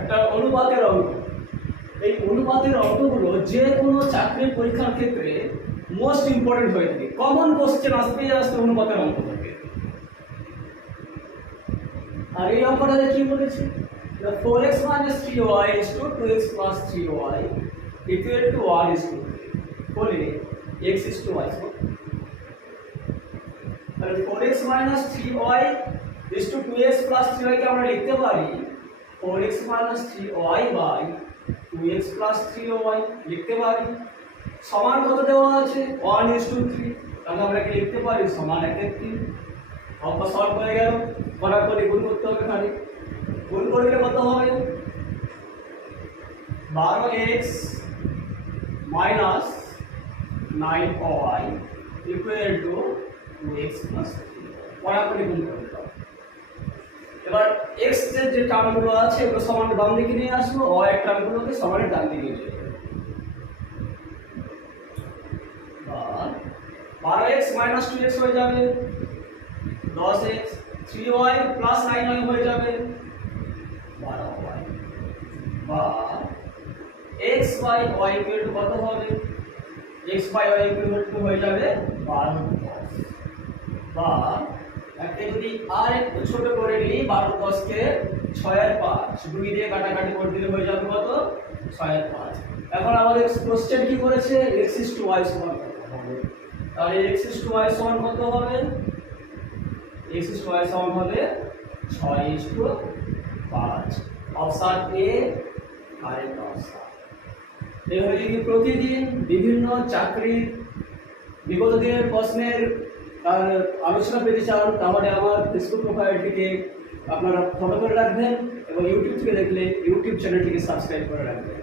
একটা অনুপাতের অঙ্ক। এই অনুপাতের অঙ্কগুলো যে কোনো চাকরির পরীক্ষার ক্ষেত্রে মোস্ট ইম্পর্টেন্ট হয়ে থাকে। কমন কোশ্চেন আসতেই আসতে অনুপাতের অঙ্ক থাকে। আর এই অঙ্কটাতে কি বলেছে? 4x minus 3y is to 2x plus 3y equal to 1 is to 3 বলে x is to y। তাহলে 4x minus 3y is to 2x plus 3y কে আমরা লিখতে পারি 4x minus 3y by 2x plus 3y লিখতে পারি। সমান কত দেওয়া আছে 1 is to 3, তাহলে আমরা কি লিখতে পারি সমান 1/3। অঙ্ক সলভ হয়ে গেল। করার পরে গুণ করতে হবে, খালি গুণ করলে কত হবে 12x minus 9y equal to 2x plus 3। করার পরে গুণ করতে হবে। এবার x এর যে টার্মগুলো আছে ওগুলো সমান বাম দিকে নিয়ে আসবো, y এর টার্মগুলোকে সমানের ডান দিকে নিয়ে যাবো। 12x minus 2x হয়ে যাবে 10x, 3y plus 9y হয়ে যাবে 12y, বা x by y equal to কত হবে x by y equal to হয়ে যাবে 12 10। বা একটা যদি আর একটু ছোট করে নিই 12 10 কে 6 আর 5 2 দিয়ে কাটাকাটি করে দিলে হয়ে যাবে কত 6 আর 5। এখন আমাদের কোশ্চেন কি করেছে x is to y সমান কত হবে, তাহলে x is to y সমান কত হবে x is to y সমান হবে 6 is to 5। Option A correct option. এইভাবে যদি প্রতিদিন বিভিন্ন চাকরির বিগত দিনের প্রশ্নের আলোচনা পেতে চান তাহলে আমার ফেসবুক প্রোফাইলটিকে আপনারা ফলো করে রাখবেন এবং ইউটিউব থেকে দেখলে ইউটিউব চ্যানেলটিকে সাবস্ক্রাইব করে রাখবেন।